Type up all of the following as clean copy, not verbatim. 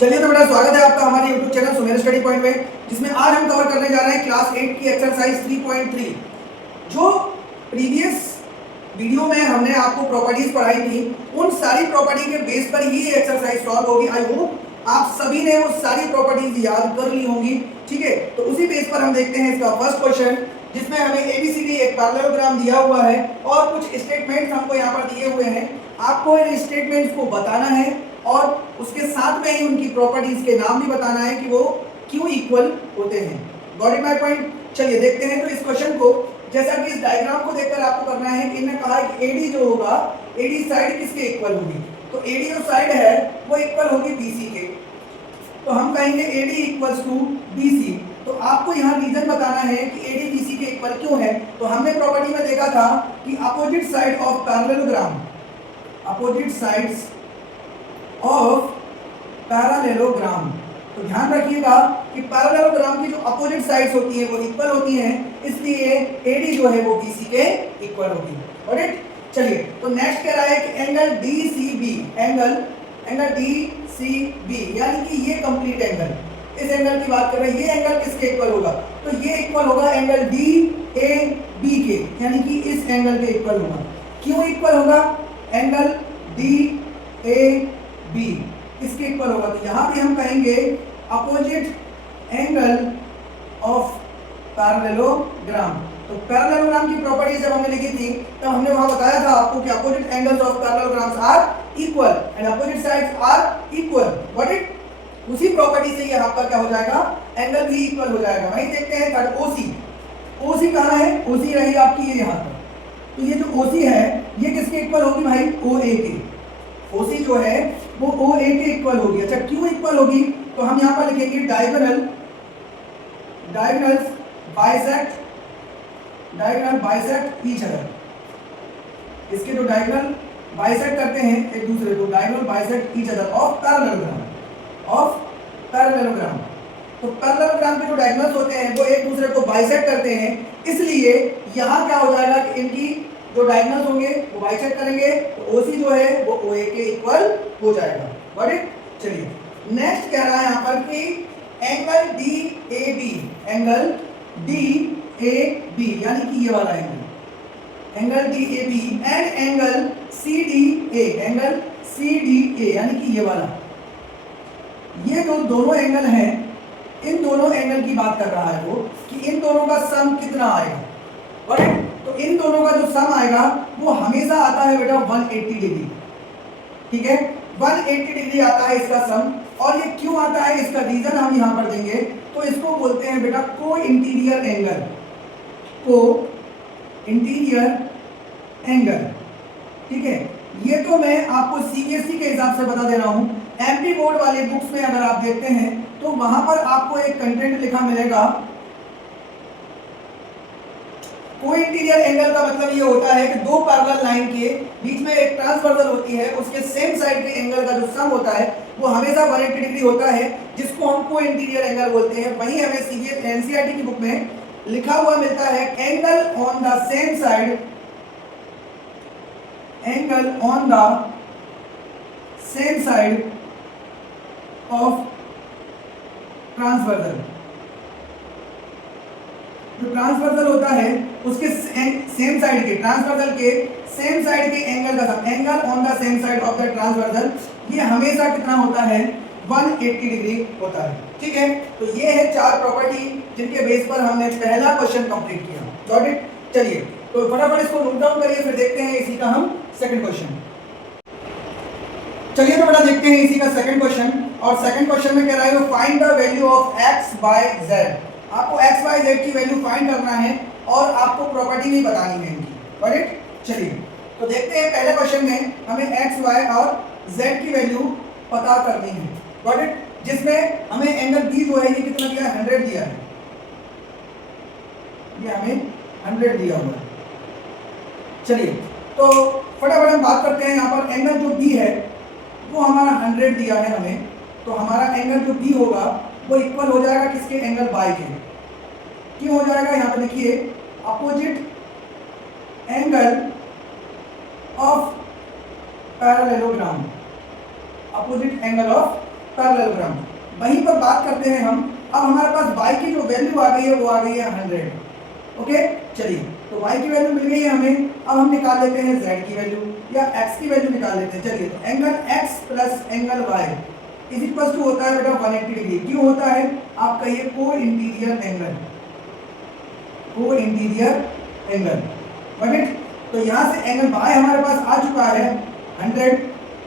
चलिए तो बेटा स्वागत है आपका हमारे YouTube channel Sumer study point में, जिसमें आज हम कवर करने जा रहे हैं क्लास 8 की एक्सरसाइज 3.3। जो प्रीवियस वीडियो में हमने आपको प्रॉपर्टीज पढ़ाई थी, उन सारी प्रॉपर्टी के बेस पर ही ये एक्सरसाइज सॉल्व होगी। आई होप आप सभी ने वो सारी प्रॉपर्टीज याद कर ली होंगी। ठीक है, तो उसी बेस पर हम देखते हैं इसका फर्स्ट क्वेश्चन, जिसमें हमें एबीसीडी एक पैरेललोग्राम दिया हुआ है और कुछ स्टेटमेंट्स हमको यहाँ पर दिए हुए हैं। आपको इन स्टेटमेंट्स को बताना है और उसके साथ में ही उनकी प्रॉपर्टीज के नाम भी बताना है कि वो क्यों इक्वल होते हैं। Got it my point. चलिए देखते हैं तो इस क्वेश्चन को, जैसा कि इस डायग्राम को देखकर आपको करना है कि इन्होंने कहा है कि एडी जो होगा, एडी साइड किसके इक्वल होगी, तो एडी जो साइड है वो इक्वल होगी बीसी के। तो हम कहेंगे एडी इक्वल्स टू बीसी। तो आपको यहाँ रीजन बताना है कि एडी बीसी के इक्वल क्यों है। तो हमने प्रॉपर्टी में देखा था कि opposite side of parallelogram, opposite sides of parallelogram, तो ध्यान रखिएगा कि पैरेललोग्राम की जो अपोजिट साइड्स होती हैं वो इक्वल होती हैं, इसलिए एडी जो है वो बीसी के इक्वल होगी। ऑलराइट, चलिए तो नेक्स्ट कह रहा है कि एंगल डीसीबी, एंगल डीसीबी यानी कि ये कंप्लीट एंगल, इस एंगल की बात कर रहे हैं, ये एंगल किसके इक्वल होगा, तो ये इक्वल होगा एंगल डीएबी के, यानी कि इस एंगल के इक्वल होगा। क्यों इक्वल होगा, एंगल डीएबी इसके इक्वल होगा। तो यहाँ भी हम कहेंगे अपोजिट एंगल ऑफ पैरेललोग्राम। तो पैरेललोग्राम की प्रॉपर्टीज जब हमने लिखी थी तब हमने वहां बताया था आपको कि opposite angles of parallelograms are equal and opposite sides are equal. What it, उसी प्रॉपर्टी से ये आपका क्या हो जाएगा, एंगल भी इक्वल हो जाएगा। वहीं देखते हैं थर्ड ओसी। ओसी कहाँ है, ओसी रही आपकी ये यहाँ पर। तो ये जो ओसी है ये किसके इक्वल होगी भाई, ओए के। ओसी जो है वो ओए के इक्वल होगी। अच्छा क्यों इक्वल होगी, तो हम यहाँ पर लिखेंगे डायगोनल्स बाइसेक्ट ईच अदर। इसके जो डायगोनल बाइसेक्ट करते हैं एक दूसरे को, diagonal bisect each other of parallelogram, of parallelogram. तो पैरेललोग्राम के जो डायगोनल्स होते हैं वो एक दूसरे को बाइसेक्ट करते हैं, इसलिए यहाँ क्या हो जाएगा कि इनकी जो डायगोनल्स होंगे वो बाइसेक्ट करेंगे, तो ओसी जो है वो ओए के इक्वल हो जाएगा। Got it. चलिए नेक्स्ट कह रहा है यहाँ पर कि एंगल डीएबी, एंगल डीएबी यानी कि ये वाला angle DAB and angle CDA, angle CDA यानी कि ये वाला, ये जो दोनों एंगल हैं, इन दोनों एंगल की बात कर रहा है वो कि इन दोनों का सम कितना आएगा। राइट, तो इन दोनों का जो सम आएगा वो हमेशा आता है बेटा 180 डिग्री। ठीक है, 180 डिग्री आता है इसका सम। और ये क्यों आता है इसका रीजन हम यहां पर देंगे। तो इसको बोलते हैं बेटा को interior angle, co interior angle. ठीक है, ये तो मैं आपको सीबीएसई के हिसाब से बता दे रहा हूं। एमपी बोर्ड वाले बुक्स में अगर आप देखते हैं तो वहां पर आपको एक कंटेंट लिखा मिलेगा, को इंटीरियर एंगल का मतलब ये होता है कि दो पैरेलल लाइन के बीच में एक ट्रांसवर्सल होती है, उसके सेम साइड के एंगल का जो सम होता है वो हमेशा 180 डिग्री होता है, जिसको हम को इंटीरियर एंगल बोलते हैं। वहीं हमें सीबीएस एनसीईआरटी की बुक में लिखा हुआ मिलता है angle on the same side, angle on the same side of transversal. जो ट्रांसवर्सल होता है उसके सेम साइड के, ट्रांसवर्सल के सेम साइड के एंगल का sum, angle on the same side of the transversal, ये हमेशा कितना होता है, 180 डिग्री होता है। ठीक है, तो ये है चार प्रॉपर्टी जिनके बेस पर हमने पहला क्वेश्चन कंप्लीट किया। Got it. चलिए तो फटाफट इसको नोट डाउन करिए, फिर देखते हैं इसी का हम सेकंड क्वेश्चन। चलिए तो बेटा देखते हैं इसी का सेकंड क्वेश्चन। और सेकंड क्वेश्चन में कह रहा है find the value of x by z. आपको एक्स वाई जेड की वैल्यू फाइंड करना है और आपको प्रॉपर्टी भी बतानी है इनकी। Got it. चलिए तो देखते हैं पहले क्वेश्चन में हमें एक्स वाई और जेड की वैल्यू पता करनी है। गॉट इट, जिसमें हमें एंगल बी जो है ये कितना दिया है, 100 दिया है, ये हमें 100 दिया हुआ है। चलिए तो फटाफट हम बात करते हैं। यहाँ पर एंगल जो बी है वो हमारा 100 दिया है हमें, तो हमारा एंगल जो बी होगा वो इक्वल हो जाएगा किसके, एंगल बाई के। क्यों हो जाएगा, यहाँ पर देखिए opposite angle of parallelogram, opposite angle of parallelogram. वहीं पर बात करते हैं हम, अब हमारे पास y की जो वैल्यू आ गई है वो आ गई है 100। ओके, चलिए तो y की वैल्यू मिल गई है हमें। अब हम निकाल लेते हैं z की वैल्यू या x की वैल्यू निकाल लेते हैं। चलिए तो angle x plus angle y is equal to होता है बेटा 180 डिग्री। क्यों होता है? आप कहिए को interior angle, co interior angle. But तो यहाँ से एंगल y हमारे पास आ चुका है 100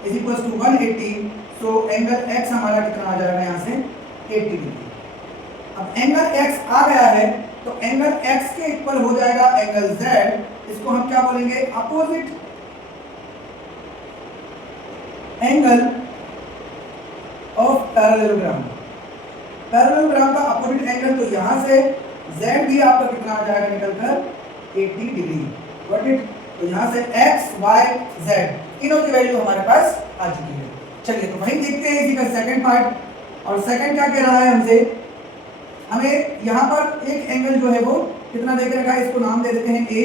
इज इक्वल टू 180। तो एंगल x हमारा कितना आ जाएगा यहाँ से 80 डिग्री। अब एंगल x आ गया है तो एंगल x के इक्वल हो जाएगा एंगल z। इसको हम क्या बोलेंगे? Opposite angle of parallelogram. Parallelogram का अपोजिट एंगल, तो यहाँ से z भी आपका कितना आ जाएगा निकलकर 80 डिग्री। Got it? तो यहाँ से x y z तीनों की वैल्यू हमारे पास आ चुकी है। चलिए तो वही देखते हैं इसी का सेकंड पार्ट। और सेकंड क्या कह रहा है हमसे? हमें यहाँ पर एक एंगल जो है वो कितना दे के रखा है, इसको नाम दे देते हैं ए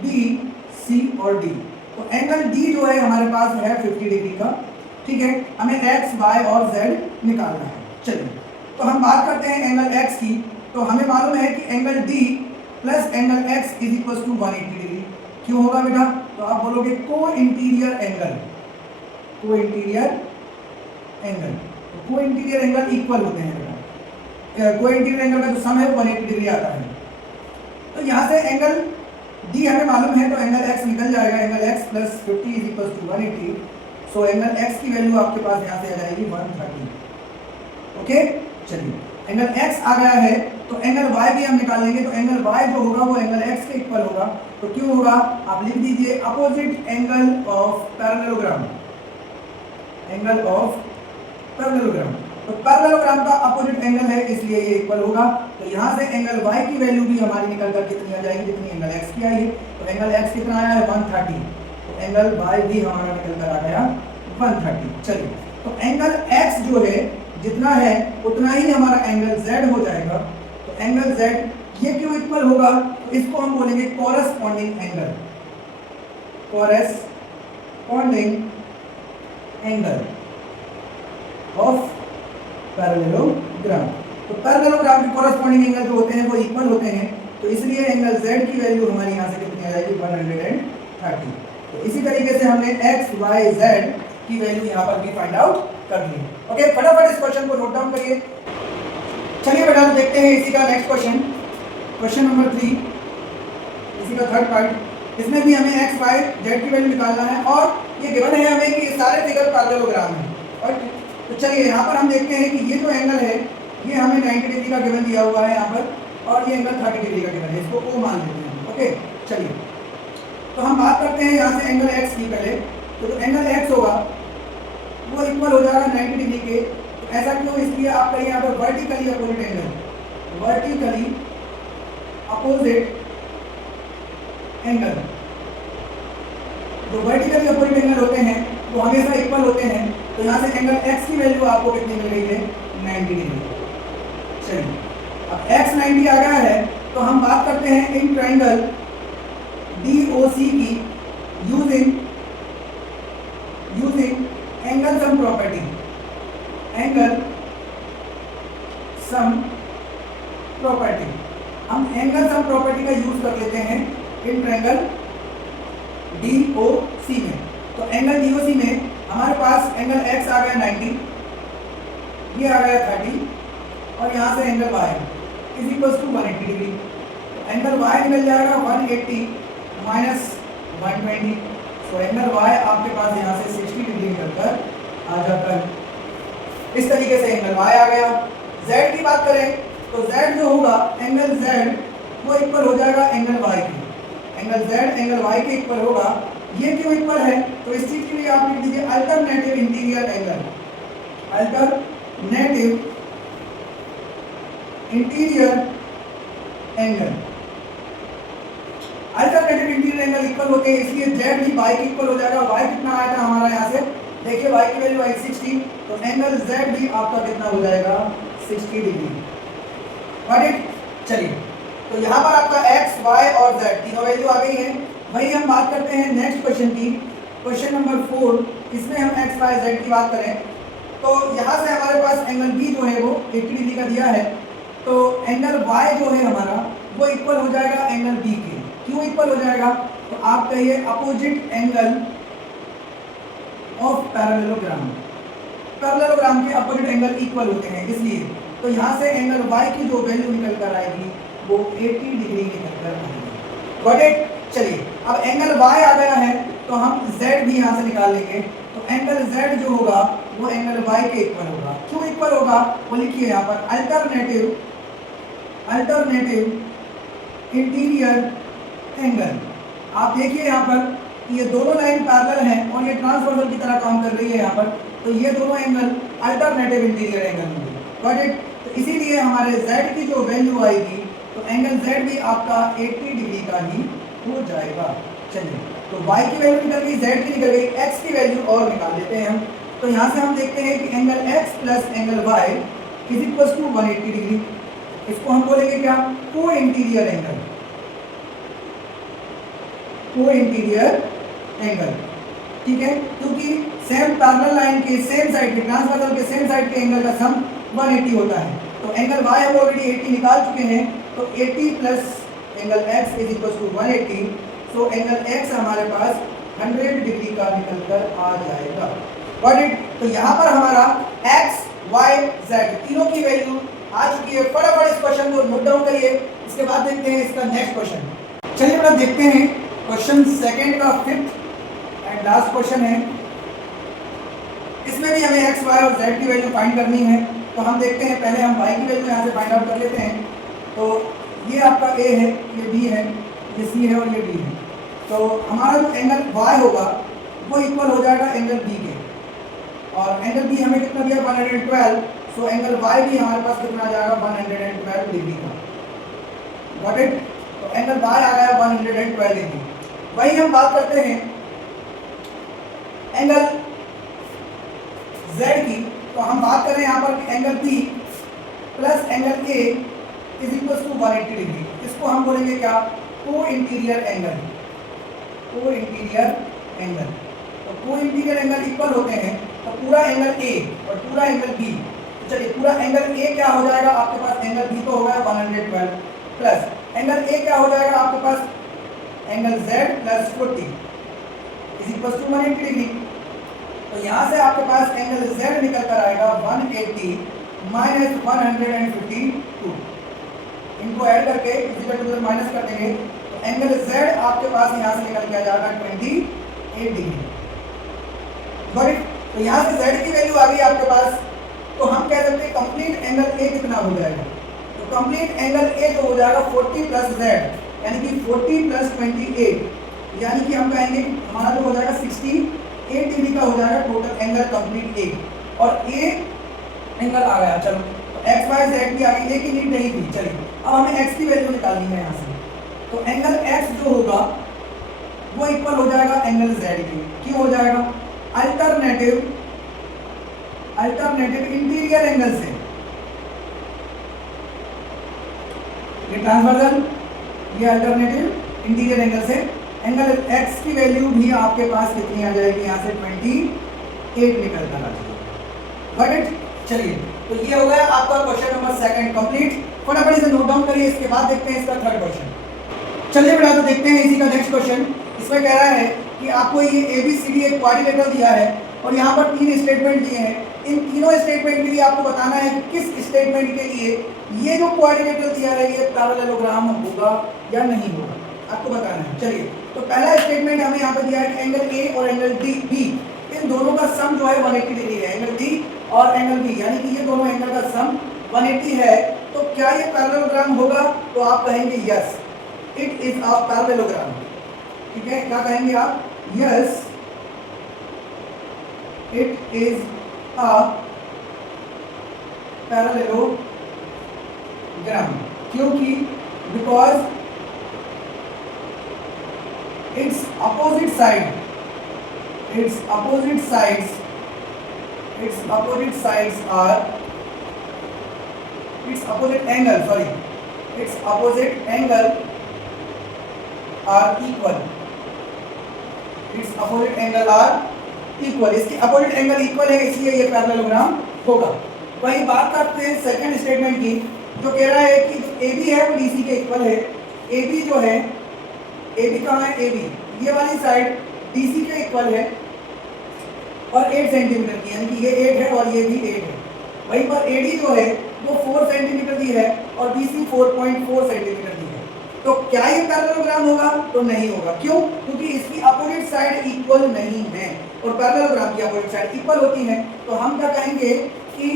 बी सी और डी। तो एंगल डी जो है हमारे पास है 50 डिग्री का। ठीक है, हमें x y और z निकालना है। चलिए तो हम बात करते हैं एंगल x की। तो हमें मालूम है कि angle d plus angle x is equal to 180 degree. क्यों होगा बेटा? तो आप बोलोगे co interior angle, co interior angle. तो को इंटीरियर एंगल इक्वल होते हैं बेटा। को इंटीरियर एंगल का जो सम है वो 180 डिग्री आता है। तो यहाँ से एंगल d हमें मालूम है तो एंगल x निकल जाएगा। Angle x plus 50 is equal to 180। So angle x की वैल्यू आपके पास यहाँ से आ जाएगी 130। ओके, चलिए एंगल x आ गया है तो एंगल y भी हम निकाल लेंगे। तो एंगल y जो होगा वो एंगल x के इक्वल होगा। तो क्यों होगा? आप लिख दीजिए opposite angle of parallelogram, angle of parallelogram. तो पैरेललोग्राम का अपोजिट एंगल है इसलिए ये इक्वल होगा। तो यहाँ से एंगल y की वैल्यू भी हमारी निकल कर कितनी आ जाएगी जितनी एंगल x की आई है। तो एंगल x कितना आया है 130। तो एंगल y भी हमारा निकल कर आ गया 130। चलिए तो एंगल x जो है जितना है उतना ही हमारा एंगल z हो जाएगा। तो एंगल z ये क्यों इक्वल होगा? तो इसको हम बोलेंगे corresponding angle, corresponding angle of parallelogram. तो पैरेललोग्राम के कॉरेस्पॉन्डिंग एंगल जो होते हैं वो इक्वल होते हैं। तो इसलिए एंगल z की वैल्यू हमारी यहाँ से कितनी आ जाएगी 130। तो इसी तरीके से हमने x y z की वैल्यू यहाँ पर भी फाइंड आउट कर ली। ओके, फटाफट इस क्वेश्चन को नोट डाउन करिए। चलिए बेटा देखते हैं इसी का नेक्स्ट क्वेश्चन, क्वेश्चन नंबर 3, इसी का थर्ड पार्ट। इसमें भी हमें x y z की वैल्यू निकालना है और ये गिवन है हमें कि ये सारे फिगर पैरेललोग्राम हैं। और तो चलिए यहाँ पर हम देखते हैं कि ये जो एंगल है ये हमें 90 डिग्री का गिवन दिया हुआ है यहाँ पर, और ये एंगल 30 डिग्री का गिवन है, इसको O मान लेते हैं। ओके, चलिए तो हम बात करते हैं यहाँ से एंगल x की। पहले तो जो एंगल x होगा वो इक्वल हो जाएगा 90 डिग्री के। तो ऐसा क्यों? इसलिए आप कहिए यहाँ पर vertically opposite angle, vertically opposite angle. जो वर्टिकली अपोजिट एंगल होते हैं वो हमेशा इक्वल होते हैं। तो यहाँ से एंगल x की वैल्यू आपको कितनी मिल गई है 90 डिग्री। चलिए अब x 90 आ गया है तो हम बात करते हैं इन ट्राइंगल DOC की using angle sum property, angle sum property. हम एंगल सम प्रॉपर्टी का यूज कर लेते हैं इन ट्रायंगल DOC में। तो एंगल DOC में हमारे पास एंगल x आ गया 90, ये आ गया 30 और यहाँ से angle y is equal to 180 degree. तो एंगल y निकल जाएगा 180 माइनस 120। तो एंगल y आपके पास यहाँ से 60 डिग्री निकलकर आ जाता है। इस तरीके से एंगल y आ गया। z की बात करें तो z जो होगा एंगल z वो इक्वल हो जाएगा एंगल y के। एंगल z एंगल y के इक्वल होगा। ये क्यों इक्वल है? तो इस चीज के लिए आप लिख दीजिए alternative interior angle, alternative interior angle. Alternative interior angle equal होते हैं इसलिए z भी y के इक्वल हो जाएगा। y कितना आया था हमारा यहाँ से, देखिए y की वैल्यू आई 60, तो एंगल z भी आपका कितना हो जाएगा 60 डिग्री। Got it? चलिए तो यहाँ पर आपका x, y और z तीनों वैल्यू आ गई है। वही हम बात करते हैं नेक्स्ट क्वेश्चन की, क्वेश्चन नंबर 4। इसमें हम x, y, z की बात करें तो यहाँ से हमारे पास एंगल बी जो है वो 80 डिग्री का दिया है, तो एंगल वाई जो है हमारा वो इक्वल हो जाएगा एंगल बी के। क्यों इक्वल हो जाएगा? तो आप कहिए opposite angle of parallelogram. Parallelogram के अपोजिट एंगल इक्वल होते हैं इसलिए। तो यहाँ से एंगल वाई की जो वैल्यू निकल कर आएगी वो 80 डिग्री निकल कर आएगी। Got it? चलिए अब एंगल वाई आ गया है तो हम z भी यहाँ से निकाल लेंगे। तो एंगल z जो होगा वो एंगल y के इक्वल होगा। क्यों इक्वल होगा वो लिखिए यहाँ पर, अल्टरनेटिव इंटीरियर एंगल। आप देखिए यहाँ पर ये दोनों लाइन पैरेलल हैं और ये ट्रांसवर्सल की तरह काम कर रही है यहाँ पर, तो ये दोनों एंगल अल्टरनेटिव इंटीरियर एंगल होंगे। Got it? तो इसीलिए हमारे z की जो वैल्यू आएगी तो एंगल z भी आपका 80 डिग्री का ही हो जाएगा। चलिए तो y की वैल्यू निकल गई, z की निकल गई, x की वैल्यू और निकाल लेते हैं हम। तो यहाँ से हम देखते हैं कि angle x plus angle y is equal to 180 degree. इसको हम बोलेंगे क्या? Co interior angle. Co interior angle, ठीक है, क्योंकि सेम पैरेलल लाइन के सेम साइड के, ट्रांसवर्सल के सेम साइड के एंगल का सम 180 होता है। तो एंगल y हम ऑलरेडी 80 निकाल चुके हैं, तो 80 plus angle x is equal to 180। तो एंगल x हमारे पास 100 डिग्री का निकल कर आ जाएगा। Got it? तो यहाँ पर हमारा x, y, z तीनों की वैल्यू आ चुकी है। फटाफट इस क्वेश्चन को नोट डाउन करिए, इसके बाद देखते हैं इसका नेक्स्ट क्वेश्चन। चलिए बेटा देखते हैं क्वेश्चन सेकंड का फिफ्थ एंड लास्ट क्वेश्चन है। इसमें भी हमें x, y और z की वैल्यू फाइंड करनी है। तो हम देखते हैं, पहले हम y की वैल्यू यहाँ से फाइंड आउट कर लेते हैं। तो ये आपका a है, ये b है, ये c है और ये d है। तो हमारा जो एंगल y होगा वो इक्वल हो जाएगा एंगल b के, और एंगल b हमें कितना दिया? 112। सो एंगल y भी हमारे पास कितना आ जाएगा? 112 डिग्री का। Got it? तो एंगल y आ गया 112 डिग्री। वही हम बात करते हैं एंगल z की। तो हम बात करें यहाँ पर angle b plus angle a is equal to 180 degree. इसको हम बोलेंगे क्या? Co interior angle. Co interior angle, तो को इंटीरियर एंगल इक्वल होते हैं, तो पूरा एंगल a और पूरा एंगल b। तो चलिए पूरा एंगल a क्या हो जाएगा आपके पास? एंगल b तो होगा 112 प्लस एंगल a क्या हो जाएगा आपके पास? Angle z plus 40 is equal to 180 degree. तो यहाँ से आपके पास एंगल z निकल कर आएगा 180 माइनस 152। इनको ऐड करके इधर माइनस कर देंगे, तो एंगल z आपके पास यहाँ से निकल के आ जाएगा 28 डिग्री। Got it? तो यहाँ से z की वैल्यू आ गई आपके पास। तो हम कह सकते हैं कंप्लीट एंगल a कितना हो जाएगा? तो कंप्लीट एंगल a जो हो जाएगा 40 प्लस z, यानी कि 40 प्लस 28, यानी कि हम कहेंगे हमारा जो हो जाएगा 68 डिग्री का हो जाएगा टोटल एंगल कंप्लीट a। और a एंगल आ गया। चलो तो x, y, z की आ गई, a की नीड नहीं थी। चलिए अब हमें x की वैल्यू निकालनी है यहाँ से। तो एंगल x जो होगा वो इक्वल हो जाएगा एंगल z के। क्यों हो जाएगा? अल्टरनेटिव इंटीरियर एंगल से। ये ट्रांसवर्सल, ये अल्टरनेटिव इंटीरियर एंगल से एंगल x की वैल्यू भी आपके पास कितनी आ जाएगी? यहाँ से 28 निकल कर आ जाएगी। Got it? चलिए तो ये हो गया आपका क्वेश्चन नंबर सेकंड कंप्लीट। फटाफट इसे नोट डाउन करिए, इसके बाद देखते हैं इसका थर्ड क्वेश्चन। चलिए बेटा तो देखते हैं इसी का नेक्स्ट क्वेश्चन। इसमें कह रहा है कि आपको ये ABCD एक क्वाड्रिलेटरल दिया है और यहाँ पर 3 स्टेटमेंट दिए हैं। इन तीनों स्टेटमेंट के लिए आपको बताना है कि किस स्टेटमेंट के लिए ये जो क्वाड्रिलेटरल दिया है ये पैरेललोग्राम होगा या नहीं होगा, आपको बताना है। चलिए तो पहला स्टेटमेंट हमें यहाँ पर दिया है कि एंगल A और एंगल B इन दोनों का सम जो है 180 डिग्री है। एंगल D और एंगल B, यानी कि ये दोनों एंगल का सम 180 है। तो क्या ये पैरेललोग्राम होगा? तो आप कहेंगे yes, it is a parallelogram. ठीक है, क्या कहेंगे आप? Yes, it is a parallelogram. क्योंकि because its opposite sides are its opposite angle are equal. Its opposite angle are equal, इसकी अपोजिट एंगल इक्वल है, इसलिए ये पैरेललोग्राम होगा। वही बात करते हैं सेकंड स्टेटमेंट की, जो कह रहा है कि जो AB है वो DC के इक्वल है। AB जो है, AB कहाँ है, AB ये वाली साइड DC के इक्वल है और 8 सेंटीमीटर की, यानी कि ये 8 है और ये भी 8 है। वहीं पर AD जो है वो 4 सेंटीमीटर की है और BC 4.4 सेंटीमीटर की है। तो क्या ये पैरेललोग्राम होगा? तो नहीं होगा। क्यों? क्योंकि इसकी अपोजिट साइड इक्वल नहीं है और पैरेललोग्राम की अपोजिट साइड इक्वल होती है। तो हम क्या कहेंगे कि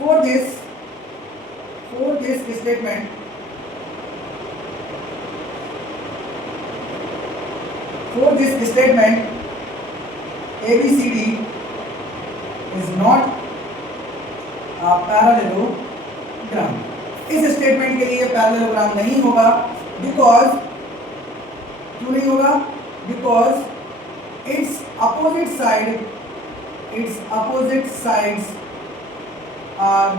for this statement, for this statement ABCD is not a parallelogram। इस स्टेटमेंट के लिए पैरेललोग्राम नहीं होगा, बिकॉज, क्यों नहीं होगा? Because its opposite sides are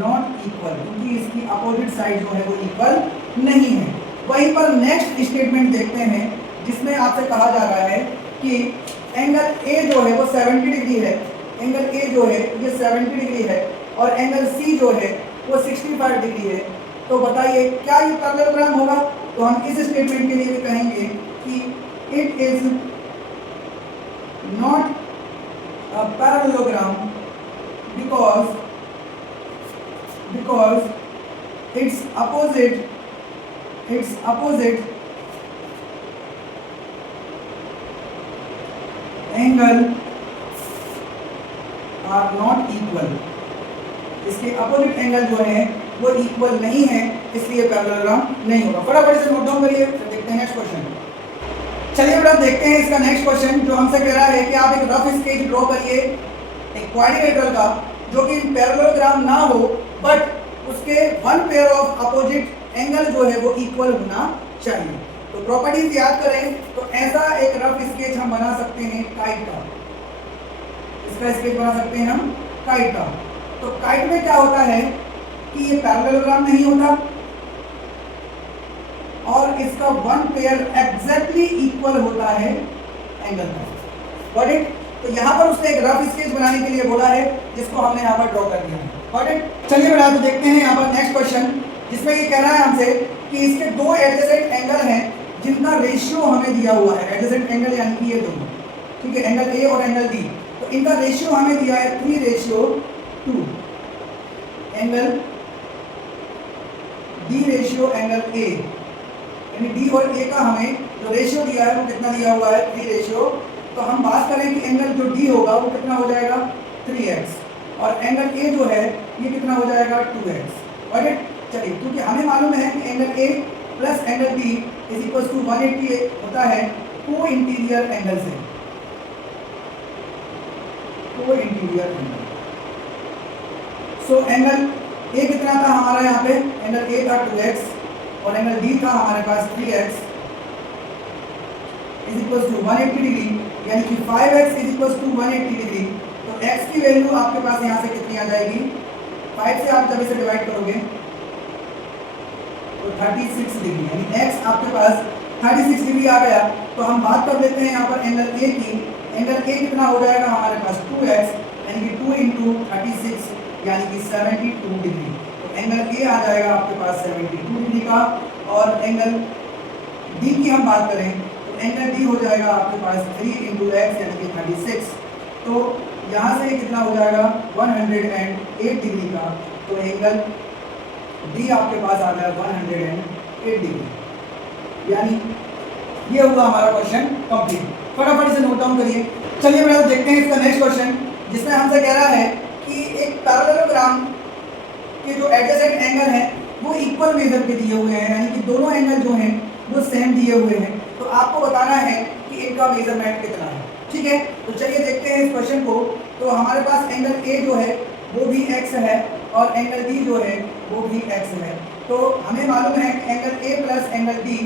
not equal, क्योंकि इसकी अपोजिट साइड जो है वो इक्वल नहीं है। वहीं पर नेक्स्ट स्टेटमेंट देखते हैं, जिसमें आपसे कहा जा रहा है कि एंगल A जो है वो 70 डिग्री है, एंगल A जो है ये 70 डिग्री है और एंगल C जो है वो 65 डिग्री है। तो बताइए क्या ये पैरेललोग्राम होगा? तो हम इस स्टेटमेंट के लिए भी कहेंगे कि it is not a parallelogram because its opposite angle are not equal, इसके अपोजिट एंगल जो है वो इक्वल नहीं है, इसलिए पैरेललोग्राम नहीं होगा। फटाफट से नोट डाउन करिए, फिर देखते हैं नेक्स्ट क्वेश्चन। चलिए बेटा देखते हैं इसका नेक्स्ट क्वेश्चन, जो हमसे कह रहा है कि आप एक रफ स्केच ड्रॉ करिए एक क्वाड्रिलेटरल का, जो कि पैरेललोग्राम ना हो बट उसके one pair of opposite angle जो है वो इक्वल होना चाहिए। तो प्रॉपर्टीज याद करें, तो ऐसा एक रफ स्केच हम बना सकते हैं काइट का, इसका स्केच बना सकते हैं हम काइट का। तो काइट में क्या होता है कि ये पैरेललोग्राम नहीं होता और इसका वन पेयर एग्जैक्टली इक्वल होता है एंगल का। Got it? तो यहाँ पर उसने एक रफ स्केच बनाने के लिए बोला है, जिसको हमने यहाँ पर ड्रॉ कर दिया है। Got it? चलिए बेटा तो देखते हैं यहाँ पर नेक्स्ट क्वेश्चन, जिसमें ये कह रहा है हमसे कि इसके दो एडजेसेंट एंगल हैं जिनका रेशियो हमें दिया हुआ है। एडजेसेंट एंगल यानी कि ये दोनों, ठीक है, एंगल A और एंगल D। तो इनका रेशियो हमें दिया है 3:2, angle D ratio angle A, यानी D और A का हमें जो रेशियो दिया है वो कितना दिया हुआ है? 3:। तो हम बात करें कि एंगल जो D होगा वो कितना हो जाएगा? 3x और एंगल A जो है ये कितना हो जाएगा? 2x। Got it? चलिए, क्योंकि हमें मालूम है कि angle A plus angle B is equal to 180 होता है को इंटीरियर एंगल से, co interior angle. So angle A कितना था हमारा यहाँ पे? एंगल A था 2x और एंगल D था हमारे पास 3x is equal to 180 degree, यानी कि 5x is equal to 180 degree. तो x की वैल्यू आपके पास यहाँ से कितनी आ जाएगी? 5 से आप जब इसे डिवाइड करोगे तो 36 डिग्री, यानी x आपके पास 36 डिग्री आ गया। तो हम बात कर लेते हैं यहाँ पर एंगल A की। एंगल A कितना हो जाएगा हमारे पास? 2x, यानी कि 2 इंटू 36 यानी कि 72 डिग्री। तो एंगल A आ जाएगा आपके पास 72 डिग्री का। और एंगल D की हम बात करें तो एंगल D हो जाएगा आपके पास 3 इंटू x यानी कि 36। तो यहाँ से कितना हो जाएगा? 108 डिग्री का। तो एंगल D आपके पास आ गया 108 डिग्री, यानी ये हुआ हमारा क्वेश्चन कंप्लीट। फटाफट से नोट डाउन करिए। चलिए बेटा देखते हैं इसका नेक्स्ट क्वेश्चन, जिसमें हमसे कह रहा है कि एक पैरेललोग्राम के जो एडजेसेंट एंगल हैं वो इक्वल मेजर के दिए हुए हैं, यानी कि दोनों एंगल जो हैं वो सेम दिए हुए हैं। तो आपको बताना है कि इनका मेजरमेंट कितना है। ठीक है, तो चलिए देखते हैं इस क्वेश्चन को। तो हमारे पास एंगल A जो है वो भी x है और एंगल D जो है वो भी x है। तो हमें मालूम है कि angle A plus angle D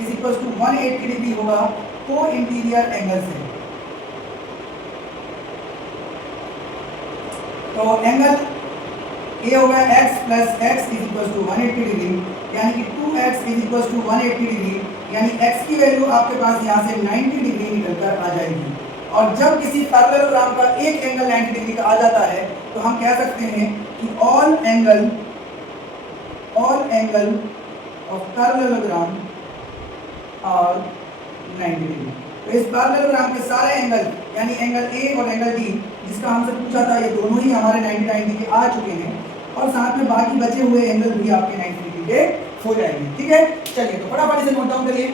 is equal to 180 degree होगा को इंटीरियर एंगल से। तो एंगल A होगा x plus x is equal to 180 degree, यानी कि 2x is equal to 180 degree, यानी x की वैल्यू आपके पास यहाँ से 90 डिग्री निकल कर आ जाएगी। और जब किसी पैरेललोग्राम का एक एंगल 90 डिग्री का आ जाता है तो हम कह सकते हैं कि all angle of parallelogram are 90 degree. तो इस पैरेललोग्राम के सारे एंगल यानी एंगल ए और एंगल डी जिसका हमसे पूछा था, ये दोनों ही हमारे 90 डिग्री के आ चुके हैं और साथ में बाकी बचे हुए एंगल भी आपके 90 डिग्री के हो जाएंगे। ठीक है, चलिए तो फटाफट इसे नोट डाउन करिए।